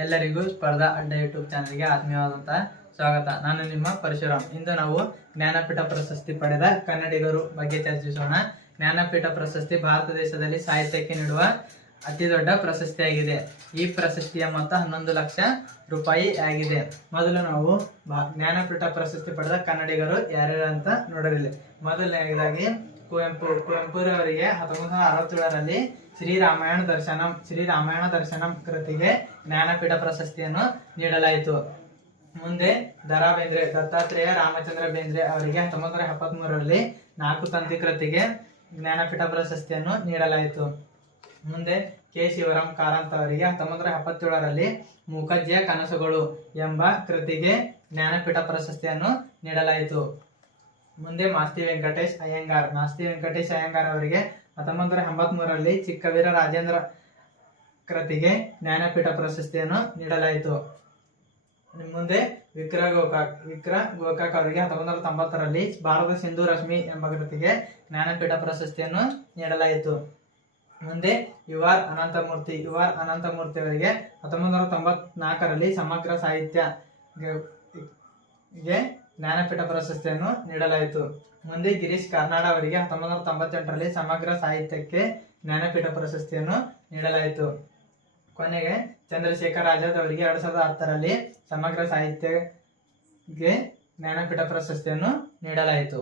ಎಲ್ಲರಿಗೂ ಸ್ಪರ್ಧಾ ಅಡ್ಡ ಯೂಟ್ಯೂಬ್ ಚಾನಲ್ಗೆ ಆತ್ಮೀಯವಾದಂತಹ ಸ್ವಾಗತ. ನಾನು ನಿಮ್ಮ ಪರಶುರಾಮ್. ಇಂದು ನಾವು ಜ್ಞಾನಪೀಠ ಪ್ರಶಸ್ತಿ ಪಡೆದ ಕನ್ನಡಿಗರು ಬಗ್ಗೆ ಚರ್ಚಿಸೋಣ. ಜ್ಞಾನಪೀಠ ಪ್ರಶಸ್ತಿ ಭಾರತ ದೇಶದಲ್ಲಿ ಸಾಹಿತ್ಯಕ್ಕೆ ನೀಡುವ ಅತಿ ದೊಡ್ಡ ಪ್ರಶಸ್ತಿಯಾಗಿದೆ. ಈ ಪ್ರಶಸ್ತಿಯ ಮೊತ್ತ ಹನ್ನೊಂದು ಲಕ್ಷ ರೂಪಾಯಿ ಆಗಿದೆ. ಮೊದಲು ನಾವು ಜ್ಞಾನಪೀಠ ಪ್ರಶಸ್ತಿ ಪಡೆದ ಕನ್ನಡಿಗರು ಯಾರ್ಯಾರು ಅಂತ ನೋಡಲಿಲ್ಲ ಮೊದಲನೇದಾಗಿ ಕುವೆಂಪು ಕುವೆಂಪುರವರಿಗೆ ಹತ್ತೊಂಬತ್ತು ನೂರ ಅರವತ್ತೇಳರಲ್ಲಿ ಶ್ರೀ ರಾಮಾಯಣ ದರ್ಶನಂ ಶ್ರೀ ರಾಮಾಯಣ ದರ್ಶನಂ ಕೃತಿಗೆ ಜ್ಞಾನಪೀಠ ಪ್ರಶಸ್ತಿಯನ್ನು ನೀಡಲಾಯಿತು. ಮುಂದೆ ದರಾ ಬೇಂದ್ರೆ ದತ್ತಾತ್ರೇಯ ರಾಮಚಂದ್ರ ಬೇಂದ್ರೆ ಅವರಿಗೆ ಹತ್ತೊಂಬತ್ತು ನೂರ ಎಪ್ಪತ್ಮೂರರಲ್ಲಿ ನಾಲ್ಕು ತಂತಿ ಕೃತಿಗೆ ಜ್ಞಾನಪೀಠ ಪ್ರಶಸ್ತಿಯನ್ನು ನೀಡಲಾಯಿತು. ಮುಂದೆ ಕೆ. ಶಿವರಾಮ್ ಕಾರಂತ್ ಅವರಿಗೆ ಹತ್ತೊಂಬತ್ತು ನೂರ ಎಪ್ಪತ್ತೇಳರಲ್ಲಿ ಮೂಕಜ್ಜಿಯ ಕನಸುಗಳು ಎಂಬ ಕೃತಿಗೆ ಜ್ಞಾನಪೀಠ ಪ್ರಶಸ್ತಿಯನ್ನು ನೀಡಲಾಯಿತು. ಮುಂದೆ ಮಾಸ್ತಿ ವೆಂಕಟೇಶ್ ಅಯ್ಯಂಗಾರ್. ಮಾಸ್ತಿ ವೆಂಕಟೇಶ್ ಅಯ್ಯಂಗಾರ್ ಅವರಿಗೆ ಹತ್ತೊಂಬತ್ತು ನೂರ ಎಂಬತ್ಮೂರರಲ್ಲಿ ಚಿಕ್ಕವೀರ ರಾಜೇಂದ್ರ ಕೃತಿಗೆ ಜ್ಞಾನಪೀಠ ಪ್ರಶಸ್ತಿಯನ್ನು ನೀಡಲಾಯಿತು. ಮುಂದೆ ವಿಕ್ರ ಗೋಕಾಕ್ ವಿಕ್ರ ಗೋಕಾಕ್ ಅವರಿಗೆ ಹತ್ತೊಂಬತ್ತು ನೂರ ತೊಂಬತ್ತರಲ್ಲಿ ಭಾರತ ಸಿಂಧು ರಶ್ಮಿ ಎಂಬ ಕೃತಿಗೆ ಜ್ಞಾನಪೀಠ ಪ್ರಶಸ್ತಿಯನ್ನು ನೀಡಲಾಯಿತು. ಮುಂದೆ U R Ananthamurthy U R Ananthamurthy ಅವರಿಗೆ ಹತ್ತೊಂಬತ್ತು ನೂರ ತೊಂಬತ್ನಾಲ್ಕರಲ್ಲಿ ಸಮಗ್ರ ಸಾಹಿತ್ಯ ಗೆ- ಗೆ ಜ್ಞಾನಪೀಠ ಪ್ರಶಸ್ತಿಯನ್ನು ನೀಡಲಾಯಿತು. ಮುಂದೆ ಗಿರೀಶ್ ಕಾರ್ನಾಡ್ ಅವರಿಗೆ ಹತ್ತೊಂಬತ್ತು ನೂರ ತೊಂಬತ್ತೆಂಟರಲ್ಲಿ ಸಮಗ್ರ ಸಾಹಿತ್ಯಕ್ಕೆ ಜ್ಞಾನಪೀಠ ಪ್ರಶಸ್ತಿಯನ್ನು ನೀಡಲಾಯಿತು. ಕೊನೆಗೆ ಚಂದ್ರಶೇಖರ್ ಆಜಾದ್ ಅವರಿಗೆ ಎರಡು ಸಾವಿರದ ಹತ್ತರಲ್ಲಿ ಸಮಗ್ರ ಸಾಹಿತ್ಯಕ್ಕೆ ಜ್ಞಾನಪೀಠ ಪ್ರಶಸ್ತಿಯನ್ನು ನೀಡಲಾಯಿತು.